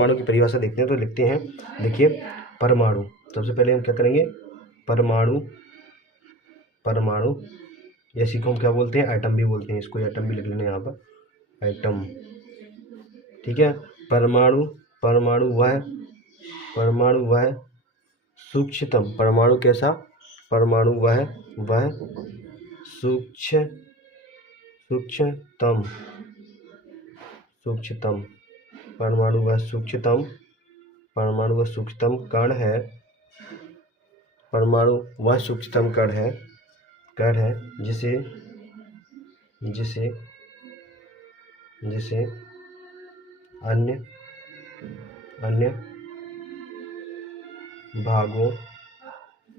परमाणु की परिभाषा देखते हैं तो लिखते हैं, देखिए परमाणु। सबसे पहले हम क्या करेंगे, परमाणु, परमाणु या इसी को हम क्या बोलते हैं, एटम भी बोलते हैं, इसको एटम भी लिख लेना यहाँ पर, एटम, ठीक है। परमाणु, परमाणु वह, परमाणु वह सूक्ष्मतम, परमाणु कैसा, परमाणु वह सूक्ष्मतम, सूक्ष्मतम, परमाणु वह सूक्ष्मतम, परमाणु वह सूक्ष्मतम कण है, परमाणु वह सूक्ष्मतम कण है जिसे जिसे जिसे अन्य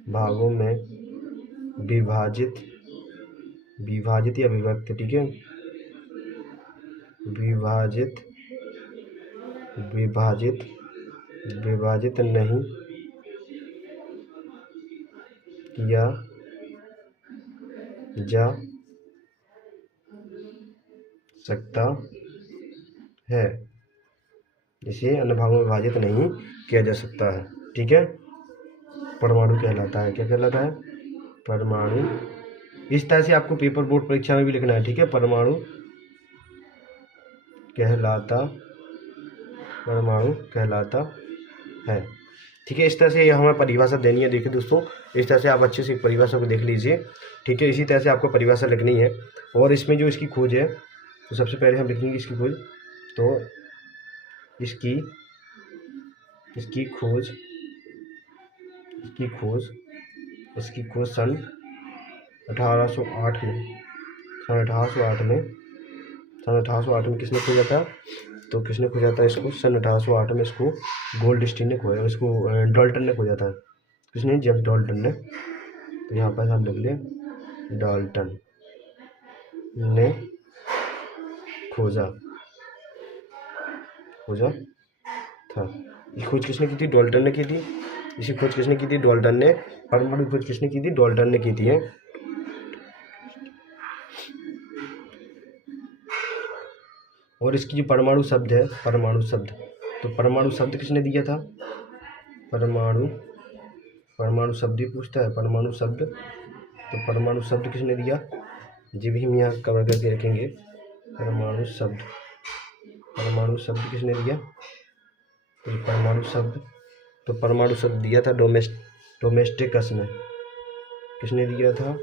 भागों में विभाजित या विभक्त, ठीक है, विभाजित नहीं किया जा सकता है, इसे अन्य भागों में विभाजित नहीं किया जा सकता है, ठीक है। परमाणु कहलाता है, क्या कहलाता है, परमाणु। इस तरह से आपको पेपर बोर्ड परीक्षा में भी लिखना है, ठीक है। परमाणु कहलाता है, ठीक है। इस तरह से हमें परिभाषा देनी है। देखिए दोस्तों, इस तरह से आप अच्छे से परिभाषा को देख लीजिए, ठीक है। इसी तरह से आपको परिभाषा लिखनी है। और इसमें जो इसकी खोज है, तो सबसे पहले हम लिखेंगे इसकी खोज, तो इसकी खोज सन 1808 में किसने खोजा था, तो किसने खोजा था इसको, सन 1808 में इसको गोल्डस्टीन ने खोजा, इसको डाल्टन ने खोजा था। किसने, जेम्स डाल्टन ने। तो यहाँ पर हम लिख लें, डाल्टन ने खोजा था। ये खोज किसने की थी, डाल्टन ने की थी। इसी खोज किसने की थी, डाल्टन ने। परमाणु खोज किसने की थी, डाल्टन ने की थी है। और इसकी जो परमाणु शब्द है, परमाणु शब्द, तो परमाणु शब्द किसने दिया था, परमाणु शब्द ही पूछता है, परमाणु शब्द। तो परमाणु शब्द किसने दिया, जी भी हम यहाँ कवर करके रखेंगे, परमाणु शब्द किसने दिया, तो परमाणु शब्द दिया था डोमेस्टिकस ने। किसने दिया था,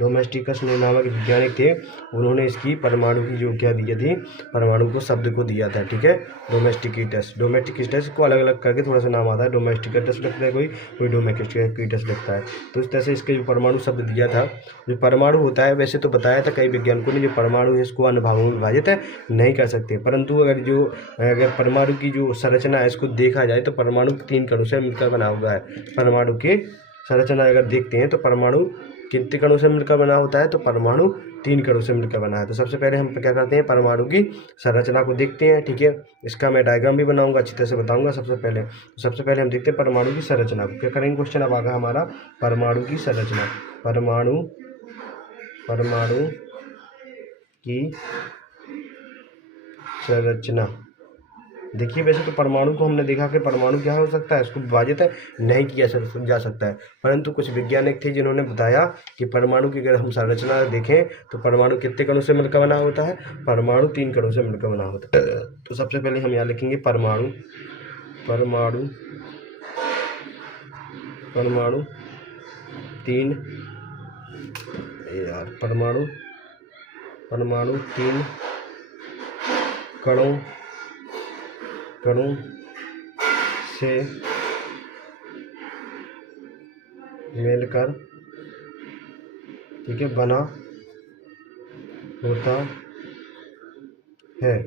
डोमेस्टिकस ने नामक वैज्ञानिक थे, उन्होंने इसकी परमाणु की जो क्या दी थी, परमाणु को शब्द को दिया था, ठीक है। डोमेस्टिकिटस को अलग अलग करके थोड़ा सा नाम आता है, डोमेस्टिकटस लगता है कोई डोमेस्टिकिटस लगता है। तो इस तरह से इसके जो परमाणु शब्द दिया था। जो परमाणु होता है, वैसे तो बताया था कई वैज्ञानिकों ने, जो परमाणु है इसको अन्य भागों में विभाजित नहीं कर सकते, परंतु अगर परमाणु की जो संरचना है इसको देखा जाए तो परमाणु 3 कणों से मिलकर बना हुआ है। परमाणु की संरचना अगर देखते हैं तो परमाणु कितने कणों से मिलकर बना होता है, तो परमाणु 3 कणों से मिलकर बना है। तो सबसे पहले हम क्या करते हैं, परमाणु की संरचना को देखते हैं, ठीक है। इसका मैं डायग्राम भी बनाऊंगा, अच्छी तरह से बताऊंगा। सबसे पहले हम देखते हैं परमाणु की संरचना को। क्या करेंगे, क्वेश्चन अब आगा हमारा, परमाणु की संरचना, परमाणु की संरचना। देखिए, वैसे तो परमाणु को हमने देखा कि परमाणु क्या हो सकता है, इसको विभाजित नहीं किया जा सकता है, परंतु कुछ वैज्ञानिक थे जिन्होंने बताया कि परमाणु की अगर हम संरचना देखें तो परमाणु कितने कणों से मिलकर बना होता है, परमाणु 3 कणों से मिलकर बना होता है। तो सबसे पहले हम यहाँ लिखेंगे परमाणु 3 कणों से मिलकर, ठीक है, बना होता है।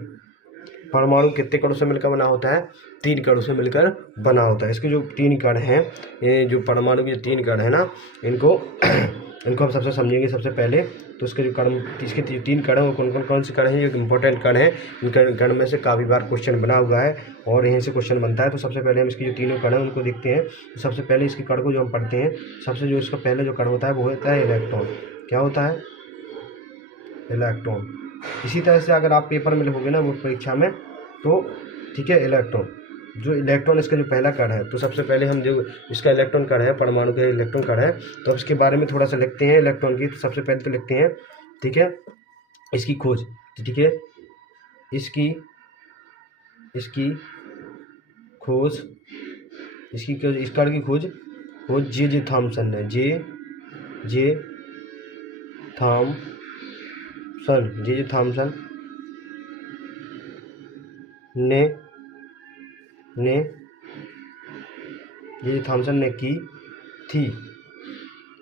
परमाणु कितने कणों से मिलकर बना होता है, 3 कणों से मिलकर बना होता है। इसके जो 3 कण हैं, ये जो परमाणु के 3 कण हैं ना, इनको इनको हम सबसे समझेंगे सबसे पहले। तो इसके जो कण, इसके जो 3 कण हैं वो कौन से कण हैं, ये इंपॉर्टेंट कण हैं। इन कण में से काफ़ी बार क्वेश्चन बना हुआ है और यहीं से क्वेश्चन बनता है। तो सबसे पहले हम इसकी जो तीनों कण हैं उनको देखते हैं। तो सबसे पहले इसके कण को जो हम पढ़ते हैं, सबसे जो इसका पहले जो कण होता है वो होता है इलेक्ट्रॉन। क्या होता है? इलेक्ट्रॉन। इसी तरह से अगर आप पेपर में लिखोगे ना वो परीक्षा में, तो ठीक है, इलेक्ट्रॉन, जो इलेक्ट्रॉन इसका जो पहला कण है। तो सबसे पहले हम जो इसका इलेक्ट्रॉन कण है, परमाणु का इलेक्ट्रॉन कण है, तो अब इसके बारे में थोड़ा सा लिखते हैं इलेक्ट्रॉन की। तो सबसे पहले तो लिखते हैं, ठीक है, इसकी खोज, ठीक है, इसकी खोज, इस कण की खोज जे थॉमसन ने, जे थॉमसन ने की थी।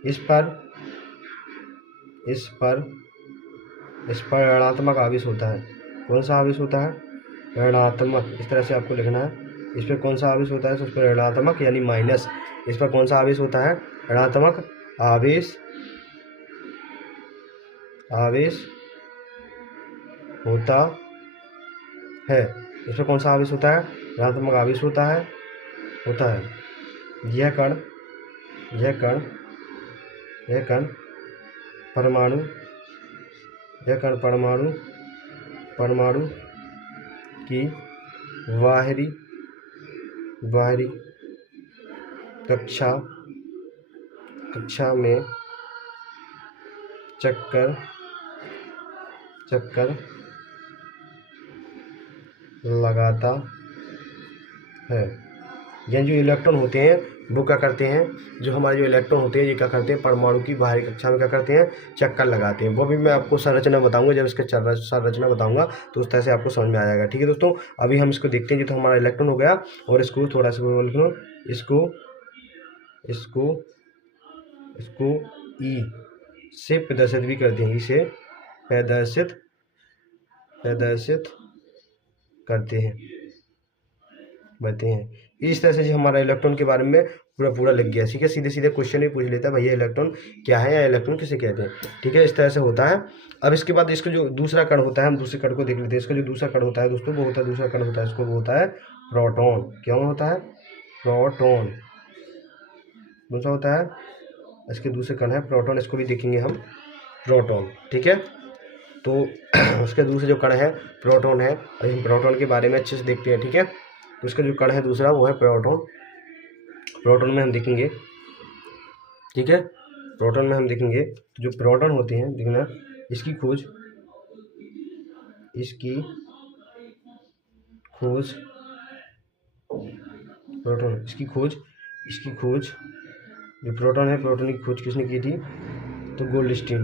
इस पर ऋणात्मक आवेश होता है। कौन सा आवेश होता है? ऋणात्मक। इस तरह से आपको लिखना है। इस पर कौन सा आवेश होता है? तो उस पर ऋणात्मक यानी माइनस। इस पर कौन सा आवेश होता है? ऋणात्मक आवेश होता है। इस पर कौन सा आवेश होता है? ऋणात्मक आवेश होता है। यह कण परमाणु की बाहरी कक्षा में चक्कर लगाता है। यानी जो इलेक्ट्रॉन होते हैं वो क्या करते हैं, जो हमारे जो इलेक्ट्रॉन होते हैं ये क्या करते हैं, परमाणु की बाहरी कक्षा में क्या करते हैं, चक्कर लगाते हैं। वो भी मैं आपको संरचना बताऊंगा, जब इसका संरचना बताऊंगा तो उस तरह से आपको समझ में आ जाएगा। ठीक है दोस्तों, अभी हम इसको देखते हैं। जो तो हमारा इलेक्ट्रॉन हो गया, और इसको थोड़ा सा लिख लो, इसको ई से प्रदर्शित भी करते हैं, इसे प्रदर्शित करते हैं। इस तरह से जो हमारा इलेक्ट्रॉन के बारे में पूरा लग गया। ठीक है, सीधे क्वेश्चन ही पूछ लेता है, भैया इलेक्ट्रॉन क्या है या इलेक्ट्रॉन किसे कहते हैं। ठीक है, इस तरह से होता है। अब इसके बाद इसका जो दूसरा कण होता है, हम दूसरे कण को देख लेते हैं। इसका जो दूसरा कण होता है दोस्तों, वो होता है, दूसरा कण होता है, इसको वो होता है प्रोटॉन। क्या होता है? प्रोटॉन। कौन सा होता है? इसके दूसरे कण है प्रोटॉन, इसको भी देखेंगे हम, प्रोटॉन। ठीक है, तो उसके दूसरे जो कण है प्रोटॉन है, और हम प्रोटॉन के बारे में अच्छे से देखते हैं। ठीक है, तो उसका जो कण है दूसरा वो है प्रोटॉन में हम देखेंगे। ठीक है, प्रोटॉन में हम देखेंगे तो जो प्रोटॉन होते हैं, देखना, इसकी खोज जो प्रोटॉन है, प्रोटॉन की खोज किसने की थी? तो गोल्डस्टीन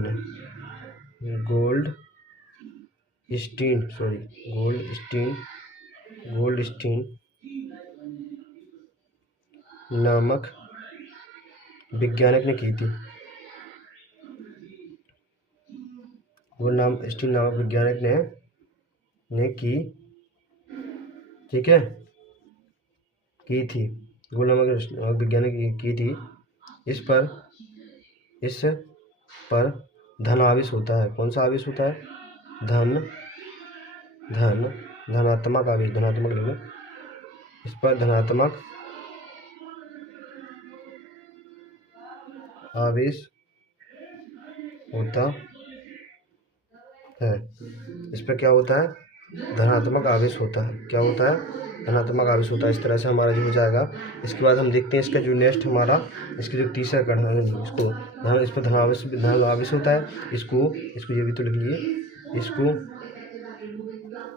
नामक वैज्ञानिक ने की थी। गोल्डस्टीन नामक वैज्ञानिक ने की, ठीक है, की थी। गोल्ड नामक वैज्ञानिक की थी। इस पर धन आवेश होता है। कौन सा आवेश होता है? धनात्मक आवेश, धनात्मक लिखो। इस पर धनात्मक आवेश होता है। इस पर क्या होता है? धनात्मक आवेश होता है। क्या होता है? धनात्मक आवेश होता है। इस तरह से हमारा जो हो जाएगा। इसके बाद हम देखते हैं इसका जो नेक्स्ट हमारा, इसके जो तीसरा कण है, इस पर धन आवेश होता है। इसको ये भी तो लिख लीजिए,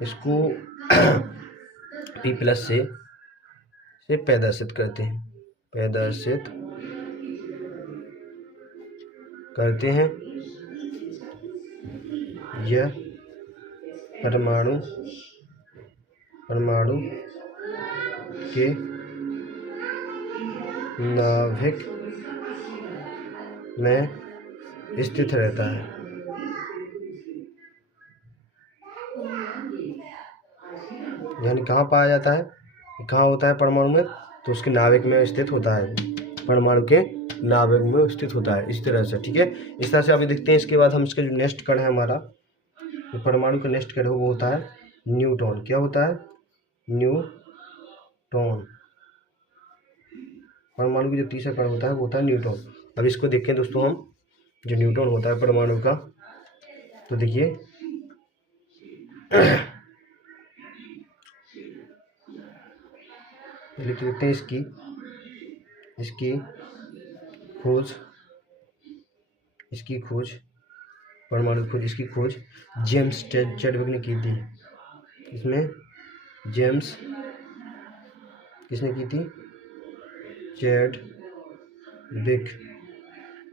इसको P+ से प्रदर्शित करते हैं। यह परमाणु के नाभिक में स्थित रहता है। यानी कहाँ पाया जाता है, कहाँ होता है परमाणु में? तो उसके नाभिक में स्थित होता है, परमाणु के नाभिक में स्थित होता है, इस तरह से, ठीक है। इस तरह से अभी देखते हैं। इसके बाद हम इसका जो नेक्स्ट कण है हमारा, जो परमाणु का नेक्स्ट कण है वो होता है न्यूट्रॉन। क्या होता है? न्यूट्रॉन। परमाणु की जो तीसरा कण होता है वो होता है न्यूट्रॉन। अब इसको देखें दोस्तों हम, जो न्यूट्रॉन होता है परमाणु का, तो देखिए पहले तो देखते हैं इसकी खोज, परमाणु खोज, इसकी खोज जेम्स चैडविक ने की थी। इसमें जेम्स किसने की थी?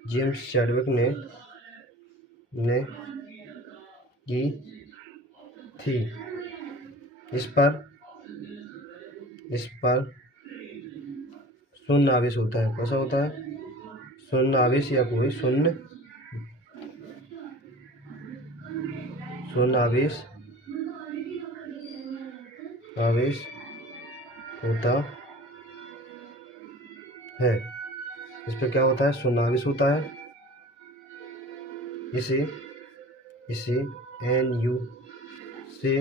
जेम्स चैडविक ने की थी। इस पर शून्य आवेश होता है। कैसा होता है? शून्य आवेश या कोई शून्य आवेश होता है। इस पर क्या होता है? शून्य आवेश होता है। इसे Nu से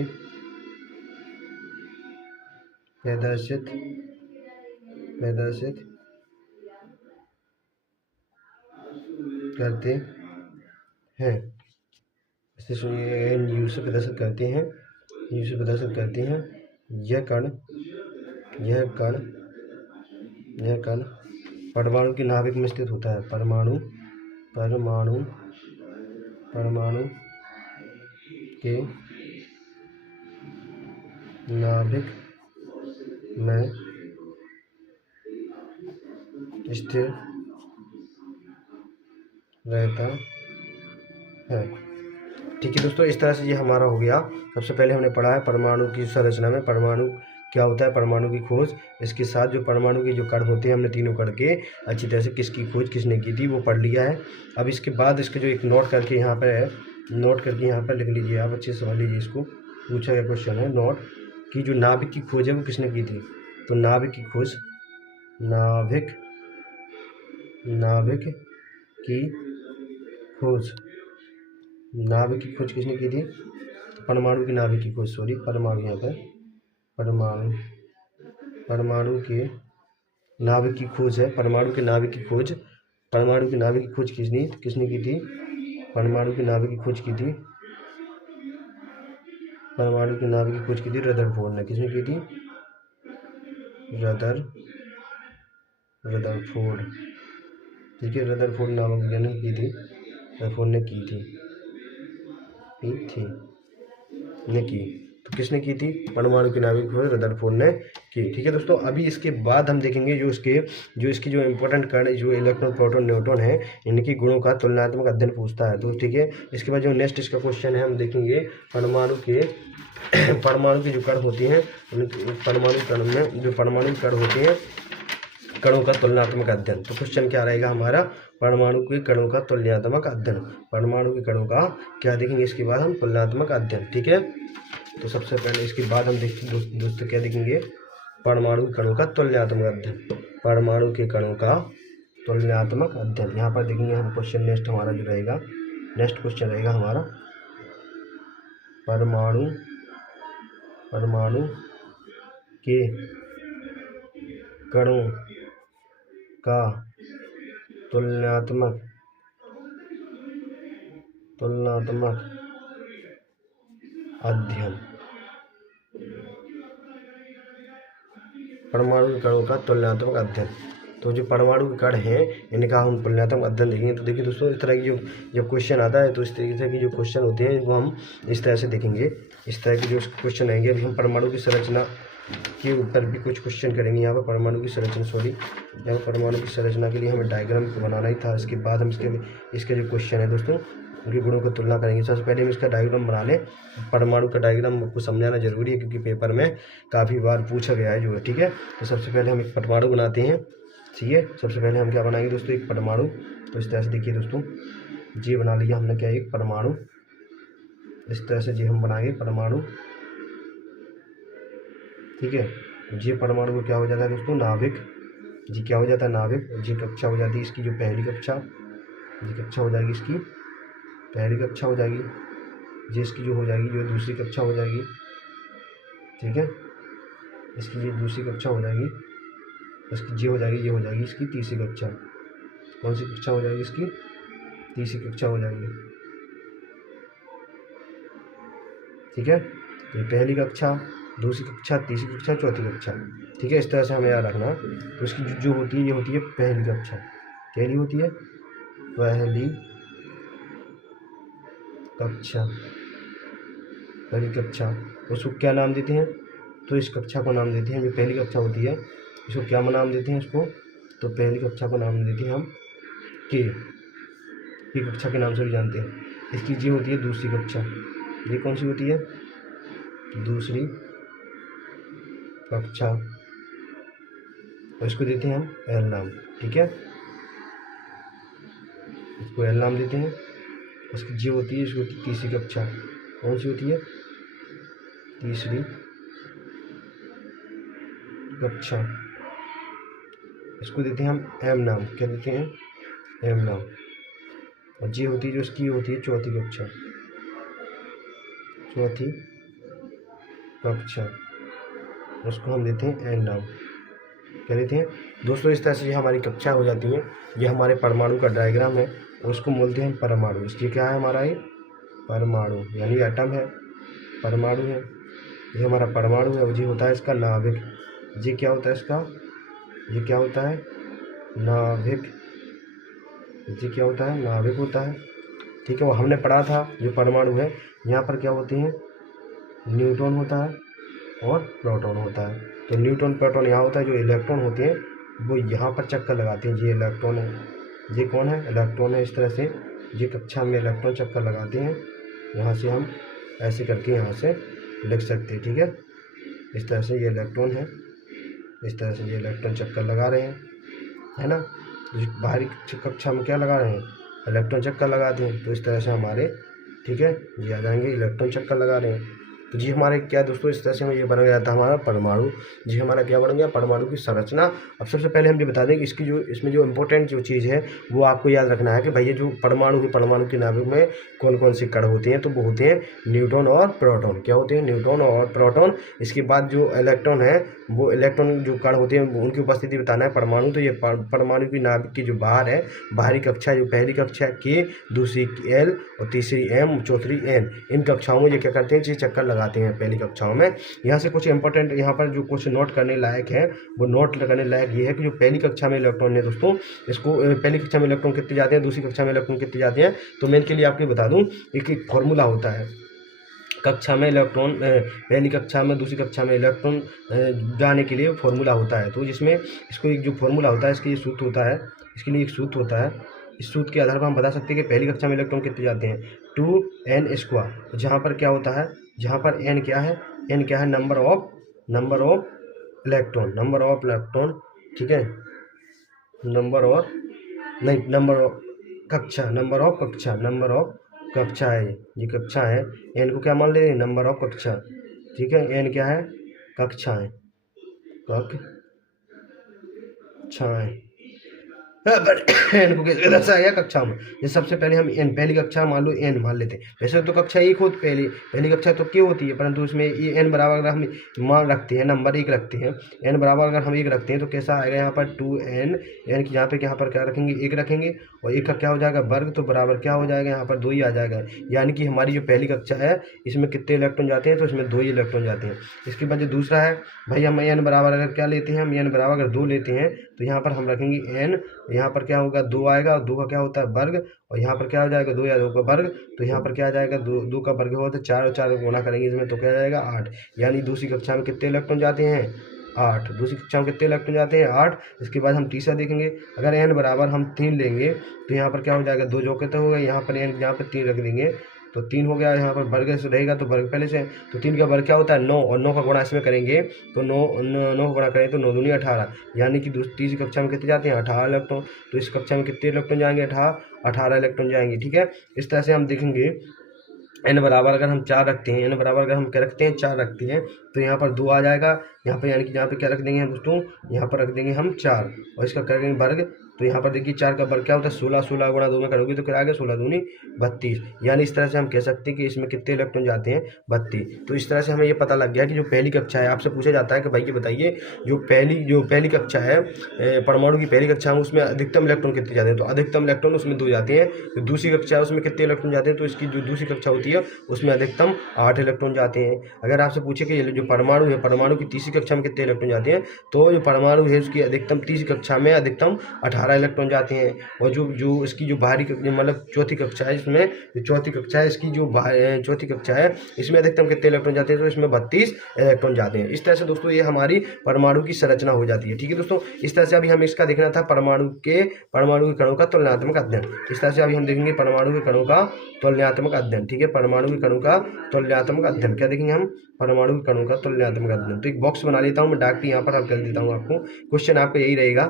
प्रदर्शित करते हैं। इसे Nu से प्रदर्शित करते हैं। यह कण परमाणु के नाभिक में स्थित होता है। परमाणु के नाभिक में स्थिर रहता है। ठीक है दोस्तों, इस तरह से ये हमारा हो गया। सबसे पहले हमने पढ़ा है परमाणु की संरचना में परमाणु क्या होता है, परमाणु की खोज। इसके साथ जो परमाणु के जो कण होते हैं, हमने तीनों कण के अच्छी तरह से किसकी खोज किसने की थी वो पढ़ लिया है। अब इसके बाद इसके जो एक नोट करके यहाँ पर लिख लीजिए आप, अच्छे से समझ लीजिए। इसको पूछा गया क्वेश्चन है नोट कि जो नाभिक की खोज है वो किसने की थी। तो नाभिक की खोज किसने की थी? परमाणु की नाभिक की खोज, यहाँ पर परमाणु के नाभिक की खोज है। परमाणु के नाभिक की खोज किसने की थी? परमाणु के नाभिक की खोज की थी रदरफोर्ड ने। किसने की थी? रदरफोर्ड। ठीक है, रदरफोर्ड नामक वैज्ञानिक की थी, रदरफोर्ड ने की थी। तो किसने की थी? परमाणु की नाभिक खोज रदरफोर्ड ने की। ठीक है दोस्तों, अभी इसके बाद हम देखेंगे जो इसकी जो इम्पोर्टेंट कण जो इलेक्ट्रॉन, प्रोटॉन, न्यूट्रॉन है, इनकी गुणों का तुलनात्मक अध्ययन पूछता है। तो ठीक है, इसके बाद जो नेक्स्ट इसका क्वेश्चन है हम देखेंगे परमाणु के जो कण होती हैं, परमाणु कण में जो परमाणु कण होते हैं, कणों का तुलनात्मक अध्ययन। तो क्वेश्चन क्या रहेगा हमारा? परमाणु के कणों का तुलनात्मक अध्ययन। परमाणु के कणों का क्या देखेंगे इसके बाद हम? तुलनात्मक अध्ययन। ठीक है, तो सबसे पहले इसके बाद हम देखते दोस्तों क्या देखेंगे? परमाणु के कणों का तुलनात्मक अध्ययन। परमाणु के कणों का तुलनात्मक अध्ययन यहाँ पर देखेंगे हम। क्वेश्चन नेक्स्ट हमारा जो रहेगा, नेक्स्ट क्वेश्चन रहेगा हमारा परमाणु के कणों का तुलनात्मक अध्ययन। परमाणु के कणों का तुलनात्मक अध्ययन। तो जो परमाणु के कण हैं इनका हम तुलनात्मक अध्ययन देखेंगे। तो देखिए दोस्तों, इस तरह की जो क्वेश्चन आता है, तो इस तरीके की जो क्वेश्चन होते हैं वो हम इस तरह से देखेंगे। इस तरह के जो क्वेश्चन आएंगे, अभी हम परमाणु की संरचना के ऊपर भी कुछ क्वेश्चन करेंगे। यहाँ पर परमाणु की संरचना के लिए हमें डायग्राम बनाना ही था। इसके बाद हम इसके जो क्वेश्चन है दोस्तों, उनके गुणों को तुलना करेंगे। सबसे पहले हम इसका डायग्राम बना लें। परमाणु का डायग्राम आपको समझाना जरूरी है क्योंकि पेपर में काफ़ी बार पूछा गया है जो है। ठीक है, तो सबसे पहले हम एक परमाणु बनाते हैं। ठीक है, सबसे पहले हम क्या बनाएंगे दोस्तों? एक परमाणु। तो इस तरह से देखिए दोस्तों, जी बना लिया हमने क्या? एक परमाणु। इस तरह से जी हम बनाएंगे परमाणु। ठीक है, जी परमाणु को क्या हो जाता है दोस्तों? नाभिक जी क्या हो जाता है नाभिक, जी कक्षा हो जाती है इसकी जो पहली कक्षा, जी कक्षा हो जाएगी इसकी पहली कक्षा हो जाएगी, जी इसकी जो हो जाएगी जो दूसरी कक्षा हो जाएगी, ठीक है, इसकी ये दूसरी कक्षा हो जाएगी, इसकी जी हो जाएगी, ये हो जाएगी इसकी तीसरी कक्षा। कौन सी कक्षा हो जाएगी इसकी? तीसरी कक्षा हो जाएगी, ठीक है। तो पहली कक्षा, दूसरी कक्षा, तीसरी कक्षा, चौथी कक्षा, ठीक है। इस तरह से हमें याद रखना। तो इसकी जो होती है ये होती है पहली कक्षा, पहली होती है पहली कक्षा, पहली कक्षा। उसको क्या नाम देते हैं? तो इस कक्षा को नाम देते हैं, जो पहली कक्षा होती है इसको क्या नाम देते हैं इसको? तो पहली कक्षा को नाम देते हैं हम के कक्षा के नाम से भी जानते हैं। इसकी जी होती है दूसरी कक्षा, ये कौन सी होती है? दूसरी कक्षा, और इसको देते हैं हम एल नाम, ठीक है, इसको एल नाम देते हैं। इसकी जी होती है, इसको होती है तीसरी कक्षा, कौन सी होती है? तीसरी कक्षा, इसको देते हैं हम एम नाम, क्या देते हैं? एम नाम। और जी होती है जो इसकी होती है चौथी कक्षा, चौथी कक्षा, उसको हम देते हैं एन नाम, क्या देते हैं दोस्तों? इस तरह से ये हमारी कक्षा हो जाती है। ये हमारे परमाणु का डायग्राम है, उसको बोलते हैं परमाणु। इसलिए क्या है हमारा? ये परमाणु यानी एटम है, परमाणु है, ये हमारा परमाणु है। ये होता है इसका नाभिक, ये क्या होता है इसका? ये क्या होता है? नाभिक, ये क्या होता है? नाभिक होता है, ठीक है। वो हमने पढ़ा था जो परमाणु है, यहाँ पर क्या होते हैं? न्यूट्रॉन होता है और प्रोटॉन होता है। तो न्यूट्रॉन प्रोटॉन यहाँ होता है, जो इलेक्ट्रॉन होते हैं वो यहाँ पर चक्कर लगाते हैं, ये इलेक्ट्रॉन है, ये कौन है? इलेक्ट्रॉन है। इस तरह से ये कक्षा में इलेक्ट्रॉन चक्कर लगाते हैं, यहाँ से हम ऐसे करके यहाँ से लिख सकते हैं, ठीक है। इस तरह से ये इलेक्ट्रॉन है, इस तरह से ये इलेक्ट्रॉन चक्कर लगा रहे हैं, है ना। बाहरी कक्षा में क्या लगा रहे हैं? इलेक्ट्रॉन चक्कर लगाते हैं। तो इस तरह से हमारे, ठीक है, ये आ जाएंगे इलेक्ट्रॉन चक्कर लगा रहे हैं। तो जी हमारे क्या दोस्तों, इस तरह से ये बन गया था हमारा परमाणु। जी हमारा क्या बन गया? परमाणु की संरचना। अब सबसे पहले हम ये बता दें कि इसकी जो इसमें जो इम्पोर्टेंट जो चीज़ है वो आपको याद रखना है कि भैया जो परमाणु है, परमाणु के नाभिक में कौन कौन से कण होते हैं? तो वो होते हैं न्यूट्रॉन और प्रोटॉन। क्या होते हैं? न्यूट्रॉन और प्रोटॉन। इसके बाद जो इलेक्ट्रॉन है, वो इलेक्ट्रॉन जो कण होते हैं उनकी उपस्थिति बताना है परमाणु। तो ये परमाणु की नाभिक की जो बाहर है, बाहरी कक्षा, जो पहली कक्षा के, दूसरी एल और तीसरी एम, चौथी एन, इन कक्षाओं में ये क्या करते हैं? ये चक्कर लगाते हैं पहली कक्षाओं में। यहाँ से कुछ इंपॉर्टेंट यहाँ पर जो कुछ नोट करने लायक है, वो नोट करने लायक ये है कि जो पहली कक्षा में इलेक्ट्रॉन है दोस्तों, इसको पहली कक्षा में इलेक्ट्रॉन कितने जाते हैं, दूसरी कक्षा में इलेक्ट्रॉन कितने जाते हैं? तो मैं इनके लिए आपको बता दूं, एक फॉर्मूला होता है। कक्षा में इलेक्ट्रॉन, पहली कक्षा में, दूसरी कक्षा में इलेक्ट्रॉन जाने के लिए फॉर्मूला होता है। तो जिसमें इसको एक जो फॉर्मूला होता है, इसके लिए सूत्र होता है, इसके लिए एक सूत्र होता है। इस सूत्र के आधार पर हम बता सकते हैं कि पहली कक्षा में इलेक्ट्रॉन कितने जाते हैं? 2n²। जहाँ पर क्या होता है? जहाँ पर n क्या है? n क्या है? Number of electron, number of electron, ठीक है, नंबर ऑफ कक्षा, नंबर ऑफ कक्षा, नंबर ऑफ कक्षा है, ये कक्षा है। एन को क्या मान ले? नंबर ऑफ कक्षा, ठीक है। एन क्या है? कक्षा है, कक्षाएं। एन को कैसे दर्शाया? कक्षा में। ये सबसे पहले हम एन, पहली कक्षा मान लो एन मान लेते हैं। वैसे तो कक्षा एक होती, पहली कक्षा तो क्या होती है, परंतु उसमें ये एन बराबर अगर हम मान रखते हैं, नंबर 1 रखते हैं, एन बराबर अगर हम 1 रखते हैं तो कैसा आएगा? यहाँ पर 2n, एन की यहाँ पर क्या रखेंगे? 1 रखेंगे, और 1 का क्या हो जाएगा? वर्ग, तो बराबर क्या हो जाएगा? यहाँ पर 2 ही आ जाएगा। यानी कि हमारी जो पहली कक्षा है इसमें कितने इलेक्ट्रॉन जाते हैं? तो इसमें 2 ही इलेक्ट्रॉन जाते हैं। इसके बाद जो दूसरा है भाई, हम एन बराबर अगर क्या लेते हैं? हम एन बराबर अगर 2 लेते हैं तो यहाँ पर हम रखेंगे एन, यहाँ पर क्या होगा? 2 आएगा, और 2 का क्या होता है? वर्ग, और यहाँ पर क्या हो जाएगा? 2 या 2 का वर्ग, तो यहाँ पर क्या आ जाएगा? 2 का वर्ग होता है 4, और 4 गुणा करेंगे इसमें तो क्या आ जाएगा? 8। यानी दूसरी कक्षा में कितने इलेक्ट्रॉन जाते हैं? 8। दूसरी कक्षा में कितने इलेक्ट्रॉन जाते हैं? 8। इसके बाद हम तीसरा देखेंगे, अगर n बराबर हम 3 लेंगे तो यहाँ पर क्या हो जाएगा? 2 जो कितने हो गए? यहाँ पर n, यहाँ पर 3 रख देंगे तो 3 हो गया। यहाँ पर वर्ग से रहेगा तो वर्ग पहले से, तो 3 का वर्ग क्या होता है? 9, और 9 का गुणा इसमें करेंगे तो 9 का गुणा करें तो 9 दूनी 18। यानी कि तीसरी कक्षा में कितने जाते हैं? 18 इलेक्ट्रॉन। तो इस कक्षा में कितने इलेक्ट्रॉन जाएंगे? 18 इलेक्ट्रॉन जाएंगे, ठीक है। इस तरह से हम देखेंगे n बराबर अगर हम 4 रखते हैं, n बराबर अगर हम क्या रखते हैं? 4 रखते हैं, तो यहाँ पर 2 आ जाएगा, यहाँ पर, यानी कि यहाँ पे क्या रख देंगे हम दोस्तों, यहाँ पर रख देंगे हम 4 और इसका करेंगे वर्ग। तो यहाँ पर देखिए 4 का वर्ग क्या होता है 16, 16 गुणा 2 में करोगे तो क्या आ गया 16 दूनी 32। यानी इस तरह से हम कह सकते हैं कि इसमें कितने इलेक्ट्रॉन जाते हैं 32। तो इस तरह से हमें ये पता लग गया कि जो पहली कक्षा है, आपसे पूछा जाता है कि भाई ये बताइए जो पहली कक्षा है परमाणु की पहली कक्षा है उसमें अधिकतम इलेक्ट्रॉन कितने जाते हैं, तो अधिकतम इलेक्ट्रॉन उसमें 2 जाते हैं। तो दूसरी कक्षा है उसमें कितने इलेक्ट्रॉन जाते हैं, तो इसकी जो दूसरी कक्षा होती है उसमें अधिकतम 8 इलेक्ट्रॉन जाते हैं। अगर आपसे पूछे कि ये जो परमाणु है, परमाणु की तीसरी कक्षा में कितने इलेक्ट्रॉन जाते हैं, तो जो परमाणु है उसकी अधिकतम तीसरी कक्षा में अधिकतम 18 इलेक्ट्रॉन जाते हैं। और जो इसकी जो बाहरी मतलब चौथी कक्षा है, इसमें चौथी कक्षा है इसकी जो चौथी कक्षा है इसमें अधिकतम कितने इलेक्ट्रॉन जाते हैं, तो इसमें 32 इलेक्ट्रॉन जाते हैं। इस तरह से दोस्तों ये हमारी परमाणु की संरचना हो जाती है। ठीक है दोस्तों, इस तरह से अभी हम इसका देखना था परमाणु के कणों का तुलनात्मक अध्ययन। इस तरह से अभी हम देखेंगे परमाणु के कणों का तुलनात्मक अध्ययन। ठीक है, परमाणु के कणों का तुलनात्मक अध्ययन क्या देखेंगे हम, परमाणु के कणों का तुलनात्मक अध्ययन। तो एक बॉक्स बना लेता हूँ मैं, डाक पे यहाँ पर हल कर देता हूँ आपको। क्वेश्चन आपका यही रहेगा,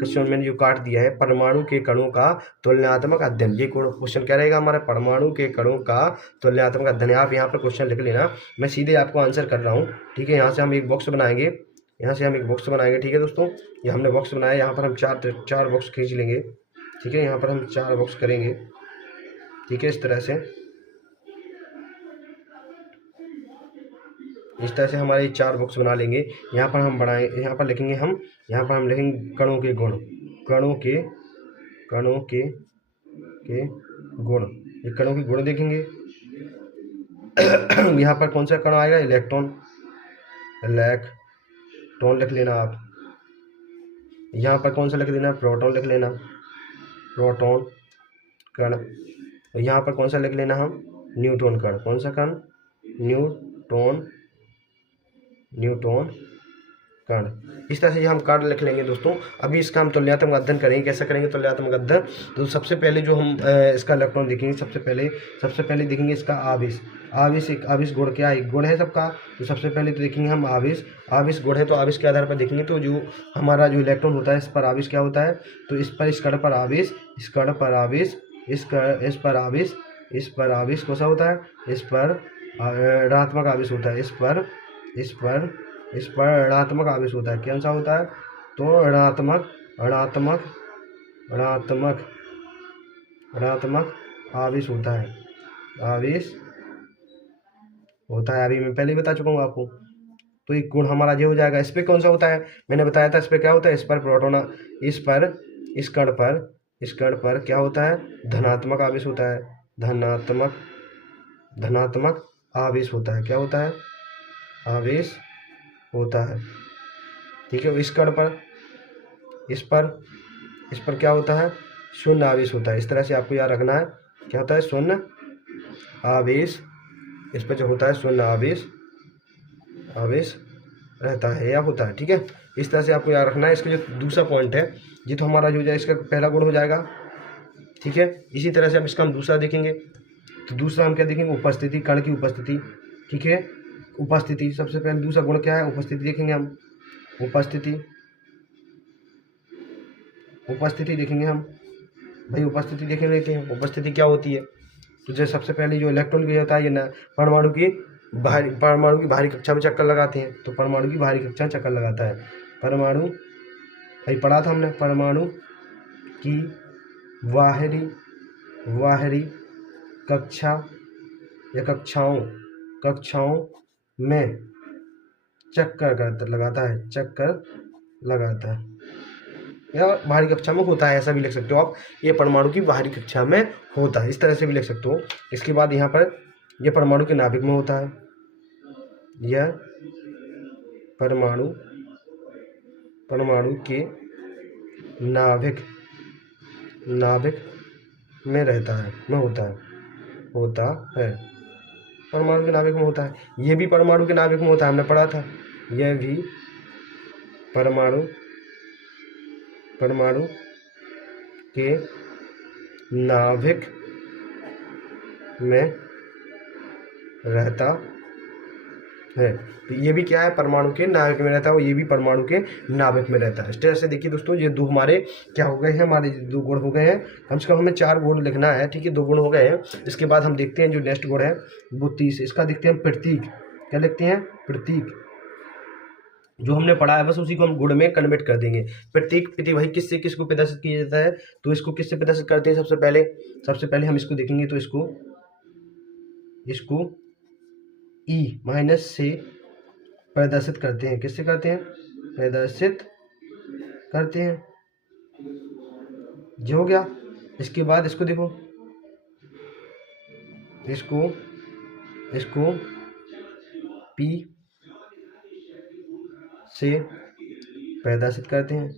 क्वेश्चन मैंने जो काट दिया है परमाणु के कणों का तुलनात्मक अध्ययन। ये क्वेश्चन क्या रहेगा हमारा, परमाणु के कणों का तुलनात्मक अध्ययन। आप यहाँ पर क्वेश्चन लिख लेना, मैं सीधे आपको आंसर कर रहा हूँ। ठीक है, यहाँ से हम एक बॉक्स बनाएंगे, यहाँ से हम एक बॉक्स बनाएंगे। ठीक है दोस्तों, ये हमने बॉक्स बनाया, यहाँ पर हम चार बॉक्स खींच लेंगे। ठीक है, यहाँ पर हम 4 बॉक्स करेंगे। ठीक है, इस तरह से हमारे 4 बॉक्स बना लेंगे। यहाँ पर हम बनाएंगे, यहाँ पर लिखेंगे हम, यहाँ पर हम लिखेंगे कणों के गुण, कणों के गुण। ये कणों के गुण देखेंगे। यहाँ पर कौन सा कण आएगा, इलेक्ट्रॉन लिख लेना आप। यहाँ पर कौन सा लिख देना, प्रोटॉन लिख लेना, प्रोटॉन कण। यहाँ पर कौन सा लिख लेना हम, न्यूट्रॉन कण। कौन सा कण, न्यूट्रॉन कण। इस तरह से हम कार्ड लिख लेंगे दोस्तों। अभी इसका हम तुलनात्मक अध्ययन करेंगे। कैसा करेंगे तुलनात्मक अध्ययन, तो सबसे पहले जो हम इसका इलेक्ट्रॉन देखेंगे, सबसे पहले देखेंगे इसका आवेश। एक आवेश गुण क्या है, गुण है सबका। तो सबसे पहले तो देखेंगे हम आवेश गुण है, तो आवेश के आधार पर देखेंगे तो जो हमारा जो इलेक्ट्रॉन होता है इस पर आवेश क्या होता है, तो इस कण पर आवेश कौन सा होता है, इस पर ऋणात्मक आवेश होता है। इस पर ऋणात्मक आवेश होता है। कौन सा होता है, तो ऋणात्मक आवेश होता है, अभी मैं पहले ही बता चुका हूँ आपको। तो एक गुण हमारा ये हो जाएगा। इस पर कौन सा होता है, मैंने बताया था इस पर क्या होता है, इस पर प्रोटॉन, इस कण पर क्या होता है, धनात्मक आवेश होता है, धनात्मक आवेश होता है। क्या होता है, आवेश होता है। ठीक है, इस कण पर इस पर क्या होता है, शून्य आवेश होता है। इस तरह से आपको याद रखना है, क्या होता है, शून्य आवेश। इस पर जो होता है शून्य आवेश रहता है या होता है। ठीक है, इस तरह से आपको याद रखना है। इसका जो दूसरा पॉइंट है ये तो हमारा जो हो जाए, इसका पहला गुण हो जाएगा। ठीक है, इसी तरह से अब इसका हम दूसरा देखेंगे। तो दूसरा हम क्या देखेंगे, उपस्थिति, कण की उपस्थिति। ठीक है, उपस्थिति सबसे पहले दूसरा गुण क्या है, उपस्थिति देखेंगे हम। उपस्थिति देखेंगे हम भाई, उपस्थिति देख लेते हैं उपस्थिति क्या होती है। तो जैसे सबसे पहले जो इलेक्ट्रॉन भी होता है ये परमाणु की बाहरी कक्षा में चक्कर लगाते हैं। तो परमाणु की बाहरी कक्षा में चक्कर लगाता है, परमाणु भाई पढ़ा था हमने, परमाणु की बाहरी कक्षा या कक्षाओं में चक्कर लगाता है या बाहरी कक्षा में होता है, ऐसा भी लिख सकते हो आप। ये परमाणु की बाहरी कक्षा में होता है, इस तरह से भी लिख सकते हो। इसके बाद यहाँ पर यह परमाणु के नाभिक में होता है, यह परमाणु के नाभिक में रहता है, होता है परमाणु के नाभिक में होता है। यह भी परमाणु के नाभिक में होता है, हमने पढ़ा था। यह भी परमाणु के नाभिक में रहता है। तो ये भी क्या है, परमाणु के नाभिक में रहता है और ये भी परमाणु के नाभिक में रहता है। इस तरह से देखिए दोस्तों, ये दो हमारे क्या हो गए हैं, हमारे दो गुण हो गए हैं। कम से कम हमें 4 गुण लिखना है। ठीक है, 2 गुण हो गए हैं। इसके बाद हम देखते हैं जो नेक्स्ट गुण है वो 30। इसका देखते हैं प्रतीक। क्या लिखते हैं, प्रतीक। जो हमने पढ़ा है बस उसी को हम गुण में कन्वर्ट कर देंगे। प्रत्येक प्रतिवाही किससे किसको प्रदर्शित किया जाता है, तो इसको किससे प्रदर्शित करते हैं सबसे पहले हम इसको देखेंगे, तो इसको ई माइनस से प्रदर्शित करते हैं। किससे करते हैं, प्रदर्शित करते हैं। जो हो गया, इसके बाद इसको देखो, इसको पी से प्रदर्शित करते हैं,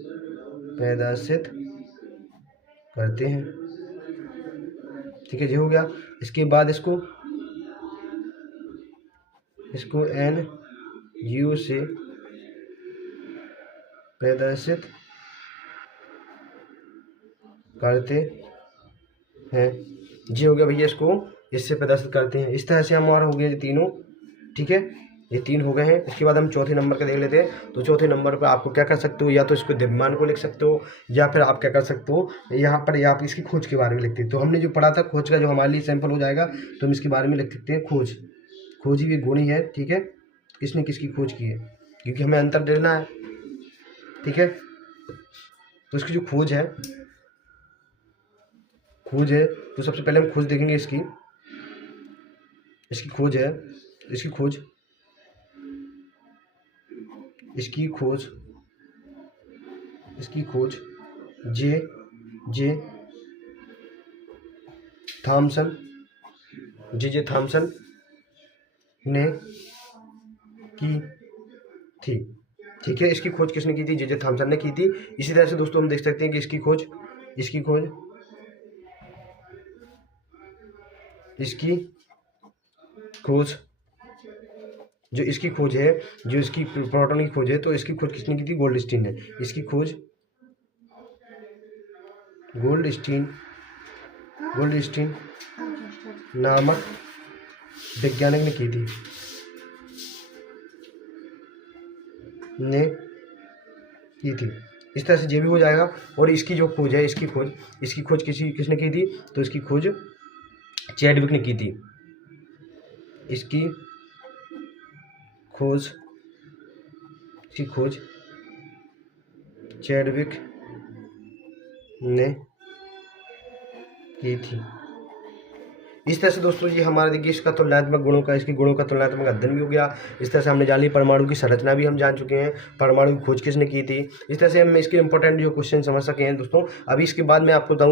ठीक है। ये हो गया। इसके बाद इसको एन यू से प्रदर्शित करते हैं। ये हो गया भैया, इसको इससे प्रदर्शित करते हैं। इस तरह से हमारा हो गया ये तीनों, ठीक है। ये 3 हो गए हैं। इसके बाद हम चौथे नंबर का देख लेते हैं। तो चौथे नंबर पर आपको क्या कर सकते हो, या तो इसको द्रव्यमान को लिख सकते हो, या फिर आप क्या कर सकते हो, यहाँ पर या आप इसकी खोज के बारे में लिखते हैं। तो हमने जो पढ़ा था खोज का, जो हमारे लिए सैंपल हो जाएगा, तो हम इसके बारे में लिख सकते हैं खोज ही गुण ही है, ठीक है। किसने किसकी खोज की है, क्योंकि हमें अंतर देखना है, ठीक है। तो इसकी जो खोज है, तो सबसे पहले हम खोज देखेंगे इसकी खोज है, इसकी खोज जे थॉमसन ने की थी, ठीक है। इसकी खोज किसने की थी, जे थॉमसन ने की थी। इसी तरह से दोस्तों हम देख सकते हैं कि इसकी खोज जो इसकी खोज है, जो इसकी प्रोटॉन की खोज है, तो इसकी खोज किसने की थी, गोल्डस्टीन ने। इसकी खोज गोल्डस्टीन नामक वैज्ञानिक ने की थी, इस तरह से ये भी हो जाएगा। और इसकी जो खोज है, इसकी खोज किसने की थी, तो इसकी खोज चैडविक ने की थी। इसकी खोज चैडविक ने की थी। इस तरह से दोस्तों ये हमारा देखिए इसका तुलनात्मक गुणों का, इसके गुणों का तुलनात्मक अध्ययन भी हो गया। इस तरह से हमने जान ली परमाणु की संरचना भी हम जान चुके हैं, परमाणु की खोज किसने की थी। इस तरह से हम इसके इंपॉर्टेंट जो क्वेश्चन समझ सके हैं दोस्तों। अभी इसके बाद मैं आपको बताऊँ